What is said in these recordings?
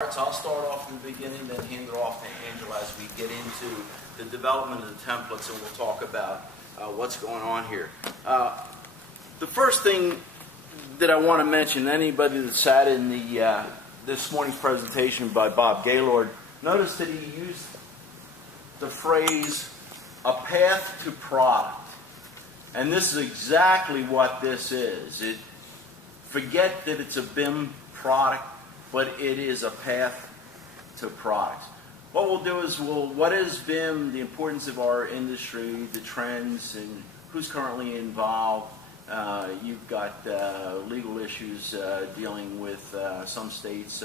I'll start off in the beginning, then hand it off to Angela as we get into the development of the templates, and we'll talk about what's going on here. The first thing that I want to mention, anybody that sat in the this morning's presentation by Bob Gaylord, notice that he used the phrase, a path to product. And this is exactly what this is. Forget that it's a BIM product, but it is a path to products. What we'll do is what is BIM, the importance of our industry, the trends, and who's currently involved. You've got legal issues dealing with some states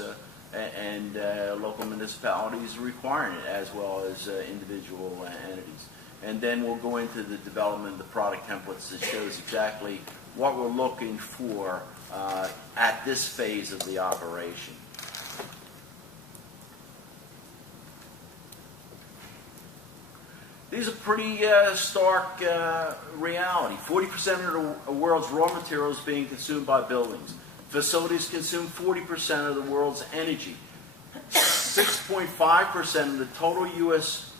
and local municipalities requiring it, as well as individual entities. And then we'll go into the development of the product templates that shows exactly what we're looking for at this phase of the operation. These are pretty stark reality. 40% of the world's raw materials being consumed by buildings. Facilities consume 40% of the world's energy. 6.5% of the total U.S.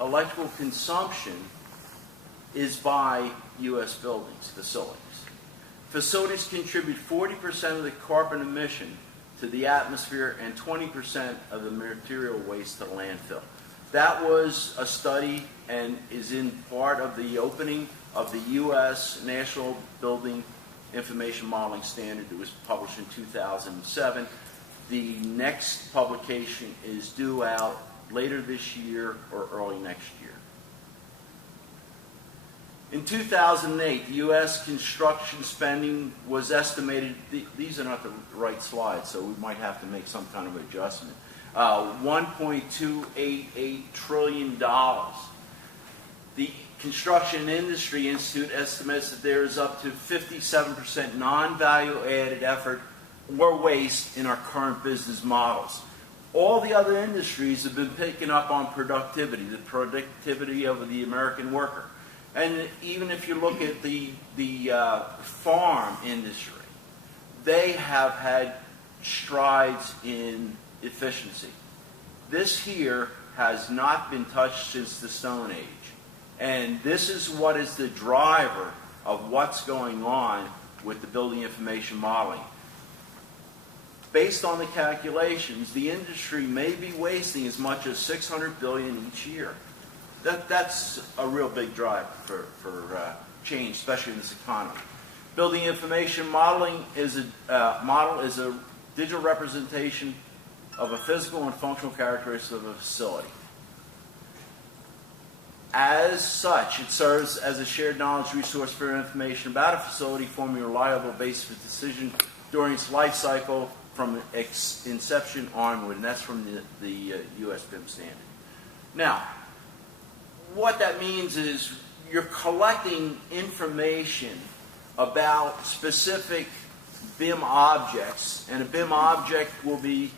electrical consumption is by U.S. buildings, facilities. Facilities contribute 40% of the carbon emission to the atmosphere and 20% of the material waste to landfill. That was a study and is in part of the opening of the U.S. National Building Information Modeling Standard that was published in 2007. The next publication is due out later this year or early next year. In 2008, the U.S. construction spending was estimated, these are not the right slides, so we might have to make some kind of adjustment, $1.288 trillion. The Construction Industry Institute estimates that there is up to 57% non-value-added effort or waste in our current business models. All the other industries have been picking up on productivity, the productivity of the American worker. And even if you look at the farm industry, they have had strides in efficiency. This here has not been touched since the Stone Age. And this is what is the driver of what's going on with the building information modeling. Based on the calculations, the industry may be wasting as much as $600 billion each year. That's a real big drive for change, especially in this economy. Building information modeling is a digital representation of a physical and functional characteristic of a facility. As such, it serves as a shared knowledge resource for information about a facility, forming a reliable basis for decision during its life cycle from inception onward, and that's from the U.S. BIM standard. Now, what that means is you're collecting information about specific BIM objects, and a BIM object will be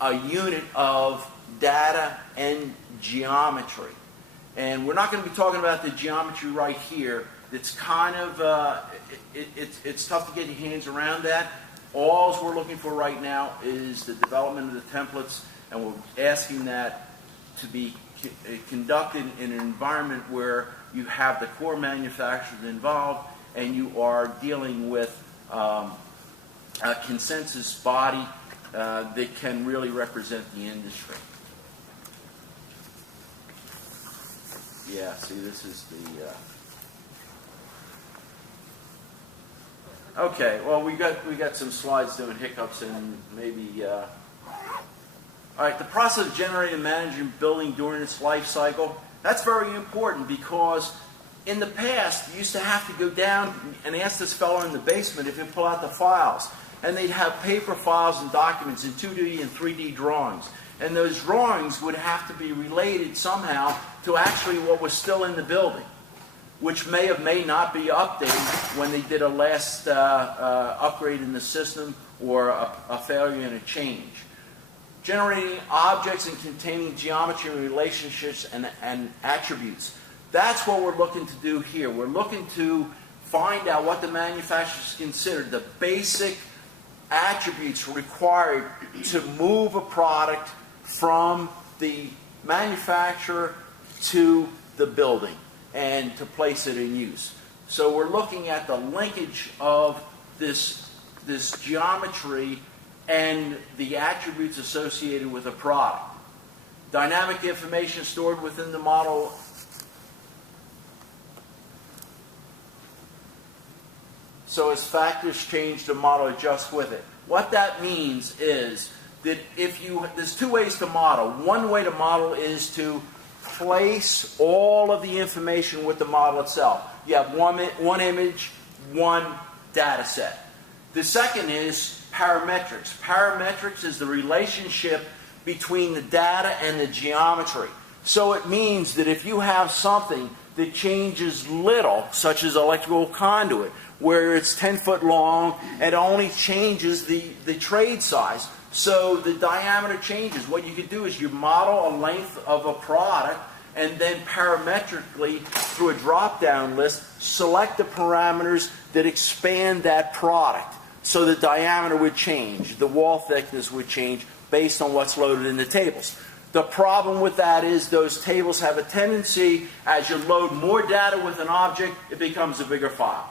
a unit of data and geometry. And we're not going to be talking about the geometry right here. It's kind of, it's tough to get your hands around that. All we're looking for right now is the development of the templates, and we're asking that to be conducted in an environment where you have the core manufacturers involved and you are dealing with a consensus body that can really represent the industry. Yeah, see, this is the... Okay, well, we got some slides doing hiccups and maybe... All right, the process of generating and managing building during its life cycle, that's very important because in the past, you used to have to go down and ask this fellow in the basement if he'd pull out the files. And they'd have paper files and documents in 2D and 3D drawings. And those drawings would have to be related somehow to actually what was still in the building, which may not be updated when they did a last upgrade in the system or a failure in a change. Generating objects and containing geometry and relationships and attributes. That's what we're looking to do here. We're looking to find out what the manufacturers consider the basic attributes required to move a product from the manufacturer to the building and to place it in use. So we're looking at the linkage of this geometry and the attributes associated with a product. Dynamic information stored within the model so as factors change, the model adjusts with it. What that means is that there's two ways to model. One way to model is to place all of the information with the model itself. You have one image, one data set. The second is parametrics. Parametrics is the relationship between the data and the geometry. So it means that if you have something that changes little, such as electrical conduit, where it's 10 foot long and only changes the trade size, so the diameter changes. What you could do is you model a length of a product and then parametrically, through a drop-down list, select the parameters that expand that product. So the diameter would change, the wall thickness would change based on what's loaded in the tables. The problem with that is those tables have a tendency, as you load more data with an object, it becomes a bigger file.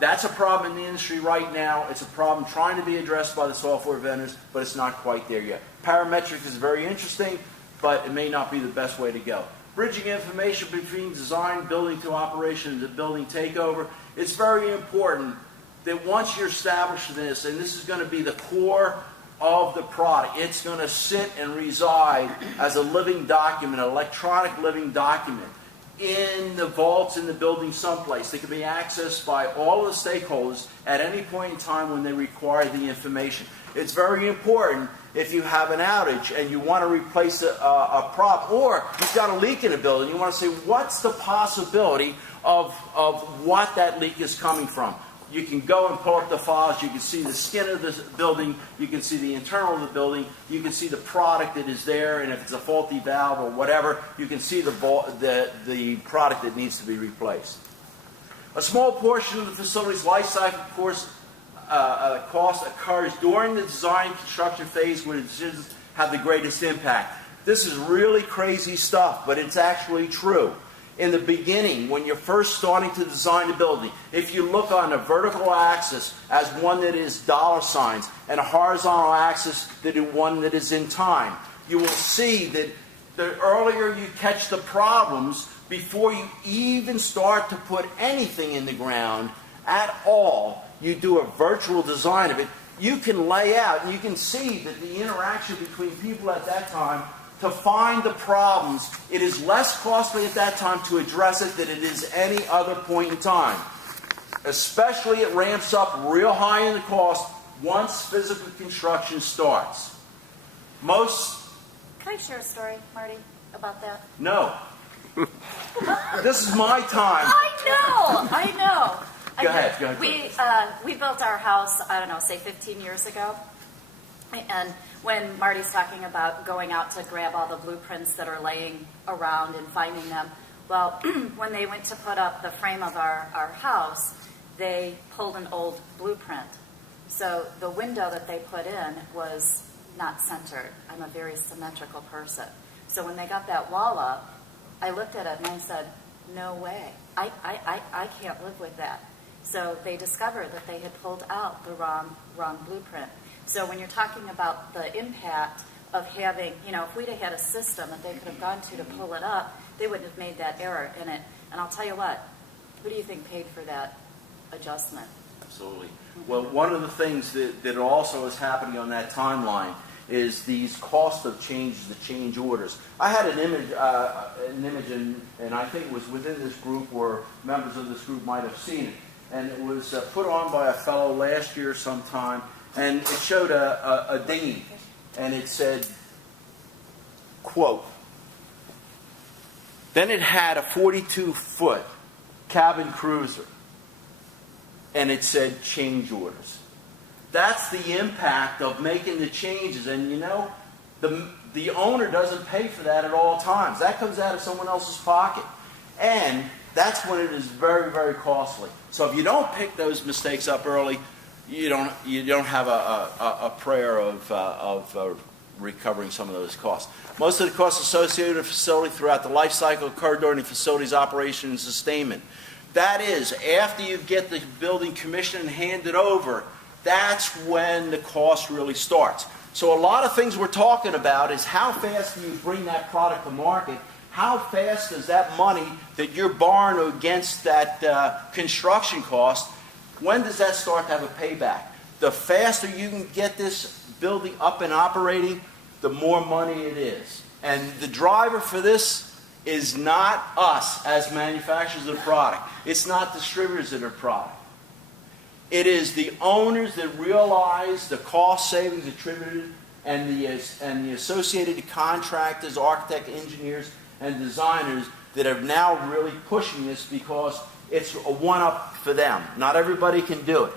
That's a problem in the industry right now. It's a problem trying to be addressed by the software vendors, but it's not quite there yet. Parametric is very interesting, but it may not be the best way to go. Bridging information between design, building to operation, and the building takeover. It's very important that once you're established this, and this is going to be the core of the product, it's going to sit and reside as a living document, an electronic living document, in the vaults in the building someplace. They can be accessed by all of the stakeholders at any point in time when they require the information. It's very important if you have an outage and you want to replace a prop, or you've got a leak in a building, you want to say, what's the possibility of what that leak is coming from? You can go and pull up the files, you can see the skin of the building, you can see the internal of the building, you can see the product that is there, and if it's a faulty valve or whatever, you can see the product that needs to be replaced. A small portion of the facility's life cycle cost occurs during the design construction phase, where decisions have the greatest impact. This is really crazy stuff, but it's actually true. In the beginning, when you're first starting to design a building, if you look on a vertical axis as one that is dollar signs and a horizontal axis that is one that is in time, you will see that the earlier you catch the problems, before you even start to put anything in the ground at all, you do a virtual design of it, you can lay out and you can see that the interaction between people at that time to find the problems, it is less costly at that time to address it than it is any other point in time. Especially it ramps up real high in the cost once physical construction starts. Most... Can I share a story, Marty, about that? No. This is my time. I know. Go ahead. We built our house, I don't know, say 15 years ago. And when Marty's talking about going out to grab all the blueprints that are laying around and finding them, well, when they went to put up the frame of our house, they pulled an old blueprint. So the window that they put in was not centered. I'm a very symmetrical person. So when they got that wall up, I looked at it and I said, no way. I can't live with that. So they discovered that they had pulled out the wrong blueprint. So when you're talking about the impact of having, if we'd have had a system that they could have gone to pull it up, they wouldn't have made that error in it. And I'll tell you what, who do you think paid for that adjustment? Absolutely. Well, one of the things that also is happening on that timeline is these cost of changes, the change orders. I had an image, and I think it was within this group, or members of this group might have seen it. And it was put on by a fellow last year sometime, and it showed a dinghy, and it said, quote, then it had a 42-foot cabin cruiser, and it said change orders. That's the impact of making the changes, and the owner doesn't pay for that at all times. That comes out of someone else's pocket, and that's when it is very, very costly. So if you don't pick those mistakes up early, you don't have a prayer of recovering some of those costs. Most of the costs associated with the facility throughout the life cycle occur during the facility's operation and sustainment. That is, after you get the building commissioned and handed over, that's when the cost really starts. So a lot of things we're talking about is how fast do you bring that product to market? How fast does that money that you're borrowing against that construction cost, when does that start to have a payback? The faster you can get this building up and operating, the more money it is. And the driver for this is not us as manufacturers of the product. It's not distributors of the product. It is the owners that realize the cost savings attributed and the associated contractors, architects, engineers, and designers that are now really pushing this because it's a one-up for them. Not everybody can do it.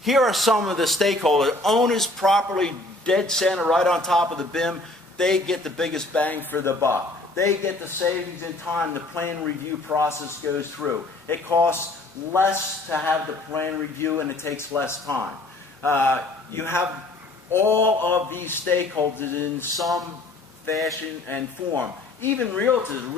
Here are some of the stakeholders. Owners properly dead center right on top of the BIM. They get the biggest bang for the buck. They get the savings in time the plan review process goes through. It costs less to have the plan review and it takes less time. You have all of these stakeholders in some fashion and form. Even realtors.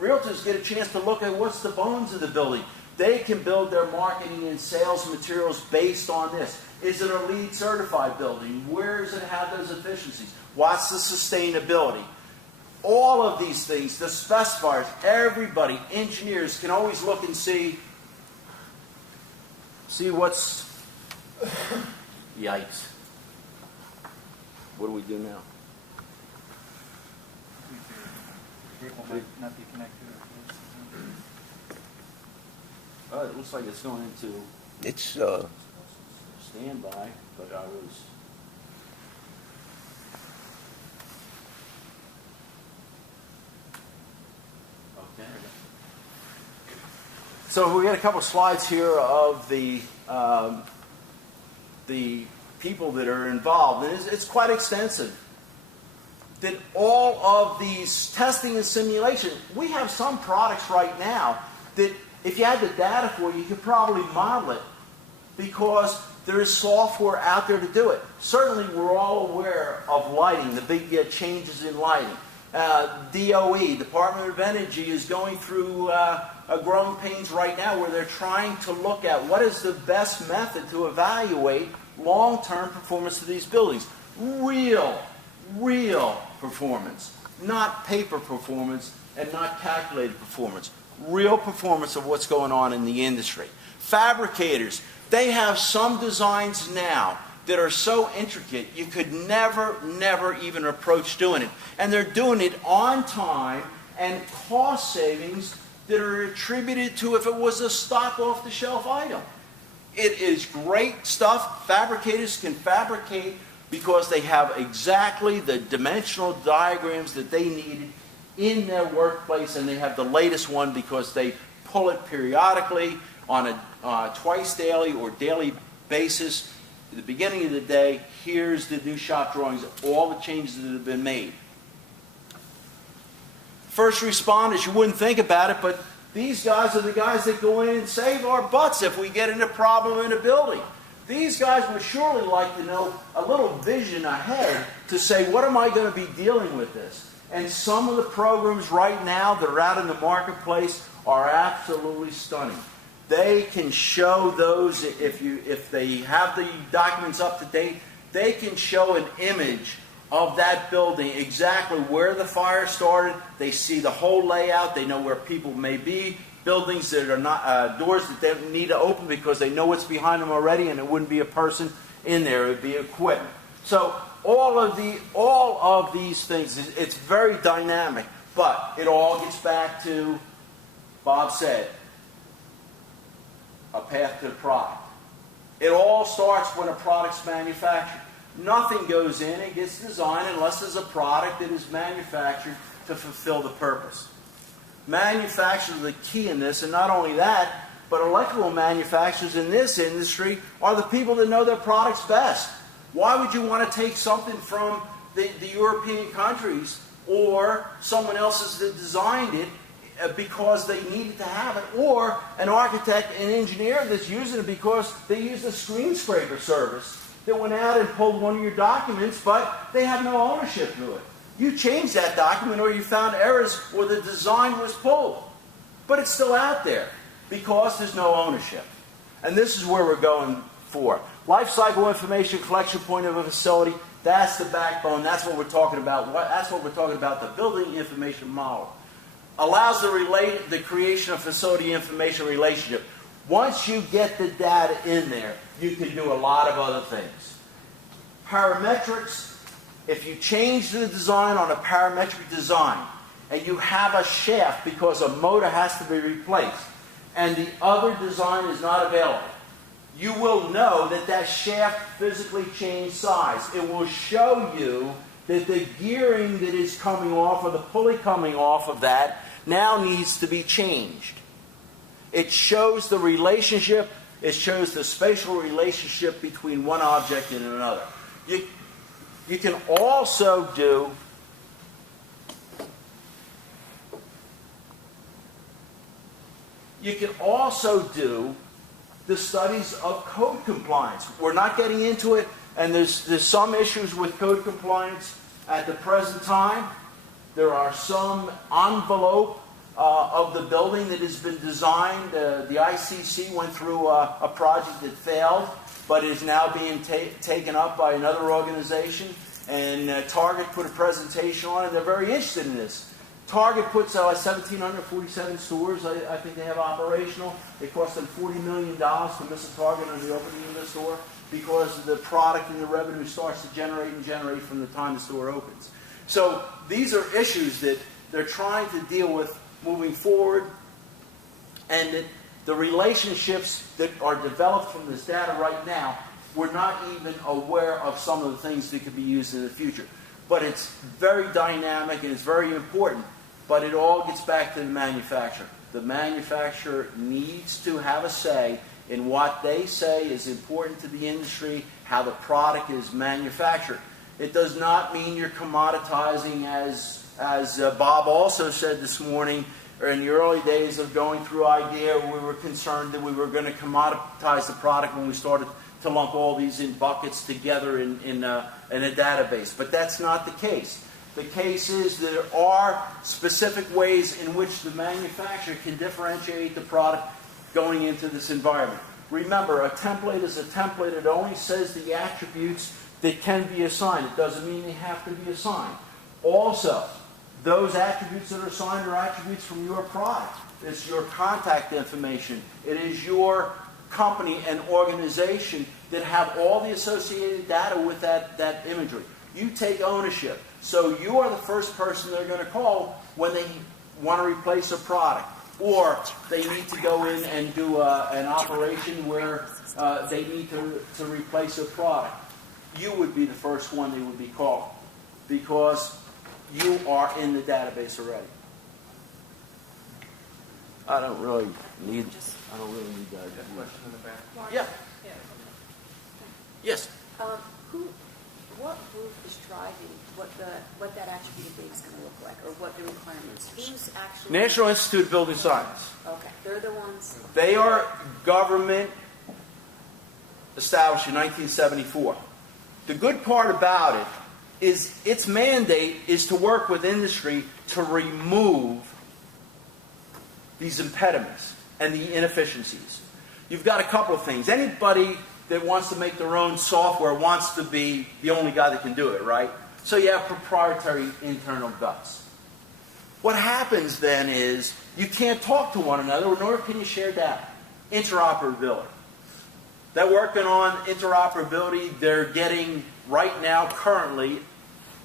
Realtors get a chance to look at what's the bones of the building. They can build their marketing and sales materials based on this. Is it a LEED certified building? Where does it have those efficiencies? What's the sustainability? All of these things, the specifiers, everybody, engineers can always look and see what's... Yikes. What do we do now? Cable might not be connected. It looks like it's going into standby, but I was... Okay. So we got a couple slides here of the people that are involved, and it's quite extensive. That all of these testing and simulation, we have some products right now that if you had the data for it, you could probably model it because there is software out there to do it. Certainly we're all aware of lighting, the big changes in lighting. DOE, Department of Energy, is going through growing pains right now where they're trying to look at what is the best method to evaluate long-term performance of these buildings. Real performance, not paper performance and not calculated performance. Real performance of what's going on in the industry. Fabricators, they have some designs now that are so intricate you could never even approach doing it. And they're doing it on time and cost savings that are attributed to if it was a stock off-the-shelf item. It is great stuff. Fabricators can fabricate because they have exactly the dimensional diagrams that they needed in their workplace, and they have the latest one because they pull it periodically on a twice daily or daily basis. At the beginning of the day, here's the new shop drawings, all the changes that have been made. First responders, you wouldn't think about it, but these guys are the guys that go in and save our butts if we get in a problem in a building. These guys would surely like to know a little vision ahead to say, what am I going to be dealing with this? And some of the programs right now that are out in the marketplace are absolutely stunning. They can show those, if they have the documents up to date, they can show an image of that building, exactly where the fire started. They see the whole layout. They know where people may be. Buildings that are not, doors that they need to open because they know what's behind them already and it wouldn't be a person in there. It would be equipment. So all of these things, it's very dynamic, but it all gets back to, Bob said, a path to the product. It all starts when a product's manufactured. Nothing goes in and gets designed unless there's a product that is manufactured to fulfill the purpose. Manufacturers are the key in this, and not only that, but electrical manufacturers in this industry are the people that know their products best. Why would you want to take something from the European countries or someone else that designed it because they needed to have it, or an architect and engineer that's using it because they used a screen scraper service that went out and pulled one of your documents, but they have no ownership to it. You changed that document or you found errors where the design was pulled, but it's still out there because there's no ownership. And this is where we're going for. Life cycle information collection point of a facility, that's the backbone, that's what we're talking about. That's what we're talking about, the building information model. Allows the creation of facility information relationship. Once you get the data in there, you can do a lot of other things. Parametrics, if you change the design on a parametric design, and you have a shaft because a motor has to be replaced, and the other design is not available, you will know that that shaft physically changed size. It will show you that the gearing that is coming off, or the pulley coming off of that, now needs to be changed. It shows the relationship, it shows the spatial relationship between one object and another. You can also do the studies of code compliance. We're not getting into it, and there's some issues with code compliance at the present time. There are some envelope of the building that has been designed. The ICC went through a project that failed, but is now being taken up by another organization. And Target put a presentation on it. They're very interested in this. Target puts 1,747 stores, I think they have operational. It cost them $40 million to miss a target on the opening of the store because the product and the revenue starts to generate from the time the store opens. So these are issues that they're trying to deal with moving forward, and that the relationships that are developed from this data right now, we're not even aware of some of the things that could be used in the future. But it's very dynamic and it's very important, but it all gets back to the manufacturer. The manufacturer needs to have a say in what they say is important to the industry, how the product is manufactured. It does not mean you're commoditizing, as Bob also said this morning, or in the early days of going through IDEA, we were concerned that we were going to commoditize the product when we started to lump all these in buckets together in a database. But that's not the case. The case is that there are specific ways in which the manufacturer can differentiate the product going into this environment. Remember, a template is a template. It only says the attributes that can be assigned. It doesn't mean they have to be assigned. Also, those attributes that are assigned are attributes from your product. It's your contact information. It is your company and organization that have all the associated data with that imagery. You take ownership. So you are the first person they're going to call when they want to replace a product, or they need to go in and do an operation where they need to replace a product. You would be the first one they would be called because you are in the database already. I don't really need that. Question in the back. Marty? Yeah. Yes. What group is driving what that attribute of data is going to look like, or what the requirements? Who's actually? National Institute of Building Science. Okay, they're the ones. They are government established in 1974. The good part about it is its mandate is to work with industry to remove these impediments and the inefficiencies. You've got a couple of things. Anybody that wants to make their own software wants to be the only guy that can do it, right? So you have proprietary internal guts. What happens then is you can't talk to one another, nor can you share data. Interoperability. They're working on interoperability. They're getting, right now, currently,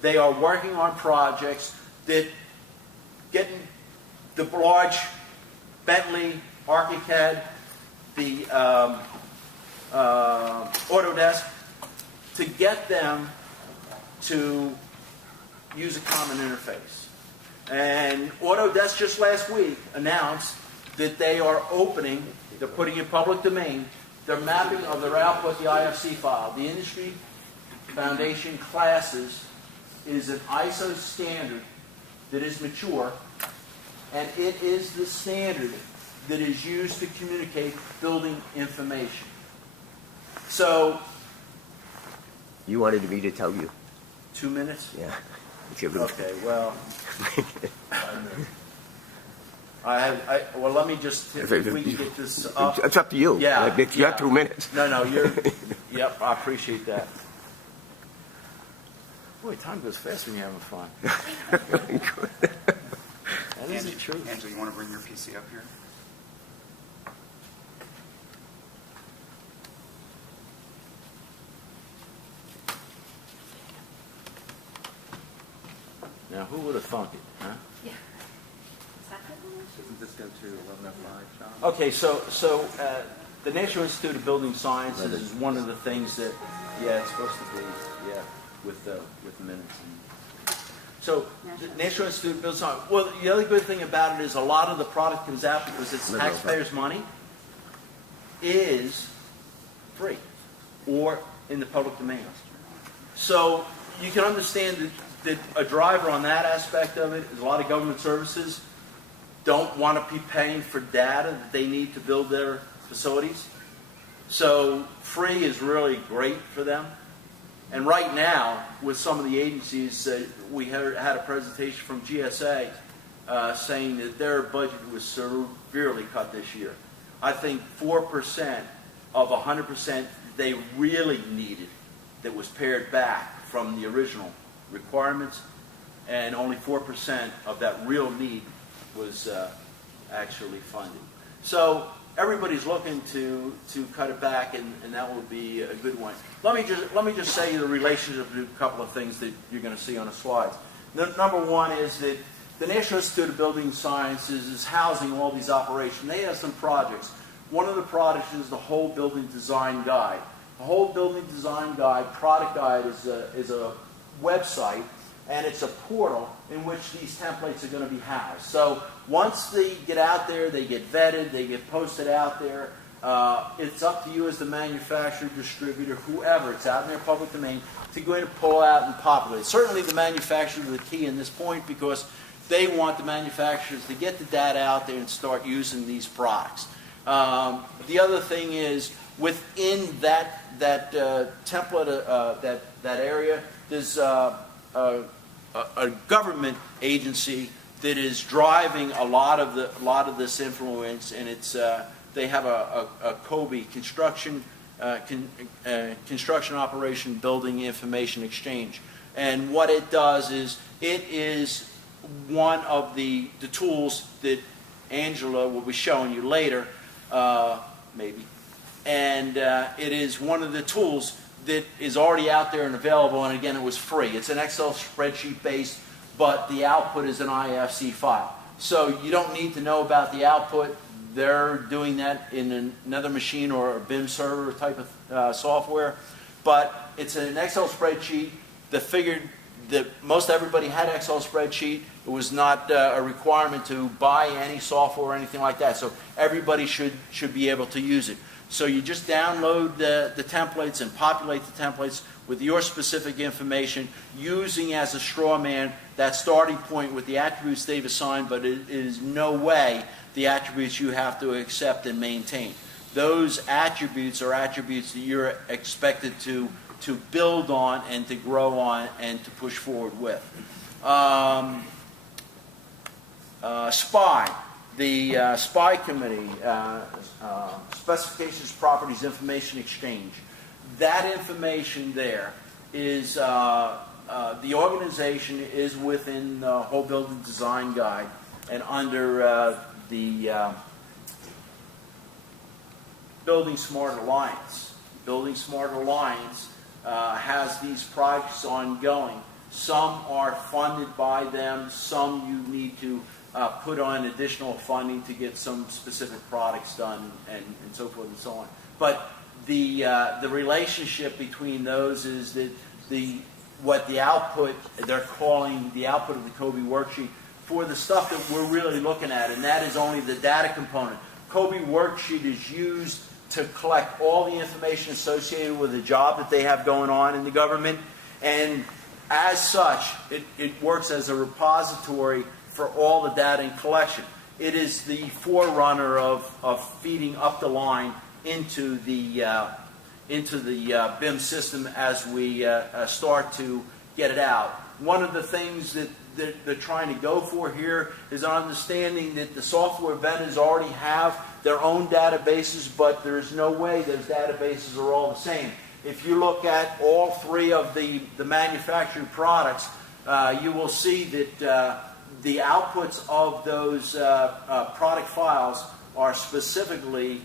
they are working on projects that getting the large Bentley, ArchiCAD, the Autodesk, to get them to use a common interface. And Autodesk just last week announced that they are opening, they're putting in public domain, their mapping of their output, the IFC file. The Industry Foundation Classes is an ISO standard that is mature, and it is the standard that is used to communicate building information. So, You wanted me to tell you. 2 minutes? Yeah. If you're gonna- Okay, well, well, let me just, if we can get this up. It's up to you. Yeah. You have 2 minutes. No, yep, I appreciate that. Boy, time goes fast when you're having fun. That is the truth. Angela, you want to bring your PC up here? Now, who would have thunk it, huh? Doesn't this go to 1105, John? Okay, so the National Institute of Building Sciences is one of the things that, yeah, it's supposed to be, yeah, with the minutes. So, the National Institute of Building Sciences, well, the other good thing about it is a lot of the product comes out because it's taxpayers' money, is free or in the public domain. So, you can understand that a driver on that aspect of it is a lot of government services don't want to be paying for data that they need to build their facilities. So free is really great for them. And right now, with some of the agencies, we had a presentation from GSA saying that their budget was severely cut this year. I think 4% of 100% they really needed that was pared back from the original requirements, and only 4% of that real need was actually funded. So everybody's looking to cut it back, and that will be a good one. Let me just say the relationship to a couple of things that you're going to see on the slides. Number one is that the National Institute of Building Sciences is housing all these operations. They have some projects. One of the projects is the Whole Building Design Guide. The Whole Building Design Guide, product guide, is a website, and it's a portal in which these templates are going to be housed. So once they get out there, they get vetted, they get posted out there. It's up to you as the manufacturer, distributor, whoever, it's out in their public domain, to go in and pull out and populate. Certainly the manufacturers are the key in this point because they want the manufacturers to get the data out there and start using these products. The other thing is, within that template, that area, there's a government agency that is driving a lot of this influence, and it's they have a COBE, construction operation building information exchange, and what it does is it is one of the tools that Angela will be showing you later, maybe, and it is one of the tools that is already out there and available, and again, it was free. It's an Excel spreadsheet based, but the output is an IFC file. So you don't need to know about the output. They're doing that in another machine or a BIM server type of software, but it's an Excel spreadsheet that figured that most everybody had an Excel spreadsheet. It was not a requirement to buy any software or anything like that, so everybody should be able to use it. So you just download the templates and populate the templates with your specific information, using as a straw man that starting point with the attributes they've assigned, but it is no way the attributes you have to accept and maintain. Those attributes are attributes that you're expected to build on and to grow on and to push forward with. SPI. The SPI committee, Specifications, Properties, Information Exchange. That information there is, the organization is within the Whole Building Design Guide, and under the BuildingSMART Alliance. BuildingSMART Alliance has these projects ongoing. Some are funded by them, some you need to put on additional funding to get some specific products done, and so forth and so on. But the relationship between those is that what the output, they're calling the output of the COBE worksheet for the stuff that we're really looking at, and that is only the data component. COBE worksheet is used to collect all the information associated with the job that they have going on in the government, and as such, it works as a repository for all the data and collection. It is the forerunner of feeding up the line into the BIM system as we start to get it out. One of the things that they're trying to go for here is understanding that the software vendors already have their own databases, but there's no way those databases are all the same. If you look at all three of the manufactured products, you will see that the outputs of those product files are specifically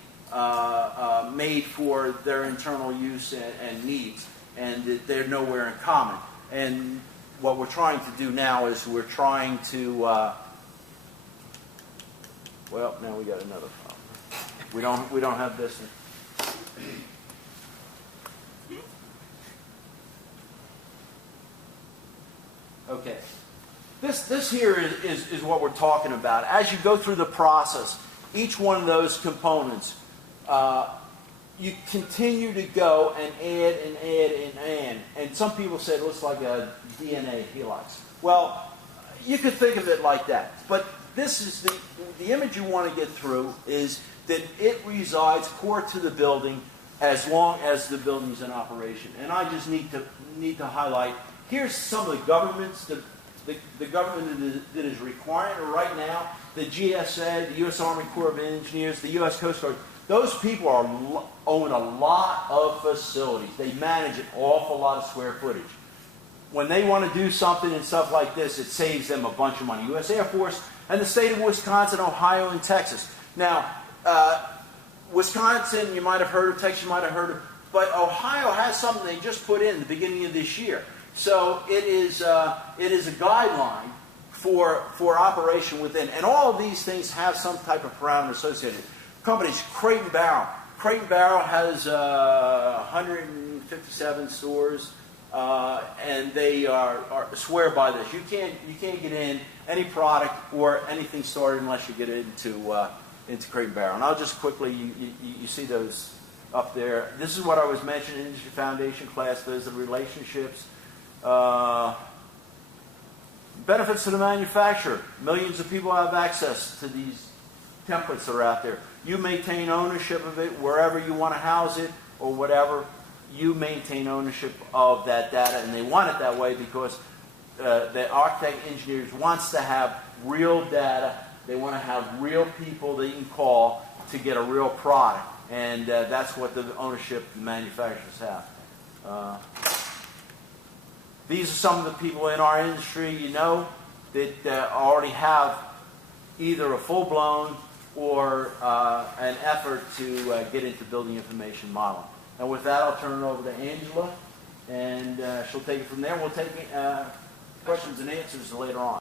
made for their internal use and needs, and that they're nowhere in common. And what we're trying to do now is we're trying to, well, now we got another problem. We don't have this. Okay. This here is what we're talking about. As you go through the process, each one of those components, you continue to go and add and add and add. And some people say it looks like a DNA helix. Well, you could think of it like that. But this is the image you want to get through is that it resides core to the building as long as the building's in operation. And I just need to highlight, here's some of the governments, the government that is requiring it right now, the GSA, the U.S. Army Corps of Engineers, the U.S. Coast Guard. Those people own a lot of facilities. They manage an awful lot of square footage. When they want to do something and stuff like this, it saves them a bunch of money. U.S. Air Force and the state of Wisconsin, Ohio, and Texas. Now, Wisconsin, you might have heard of, Texas, you might have heard of, but Ohio has something they just put in the beginning of this year. So it is a guideline for operation within. And all of these things have some type of parameter associated. Companies, Crate & Barrel. Crate & Barrel has 157 stores, and they swear by this. You can't get in any product or anything started unless you get into Crate & Barrel. And I'll just quickly, you see those up there. This is what I was mentioning, Industry Foundation class. Those are the relationships. Benefits to the manufacturer. Millions of people have access to these templates that are out there. You maintain ownership of it wherever you want to house it or whatever. You maintain ownership of that data, and they want it that way because the architect engineers wants to have real data. They want to have real people that you can call to get a real product, and that's what the ownership the manufacturers have. These are some of the people in our industry, you know, that already have either a full-blown or an effort to get into building information modeling. And with that, I'll turn it over to Angela, and she'll take it from there. We'll take questions and answers later on.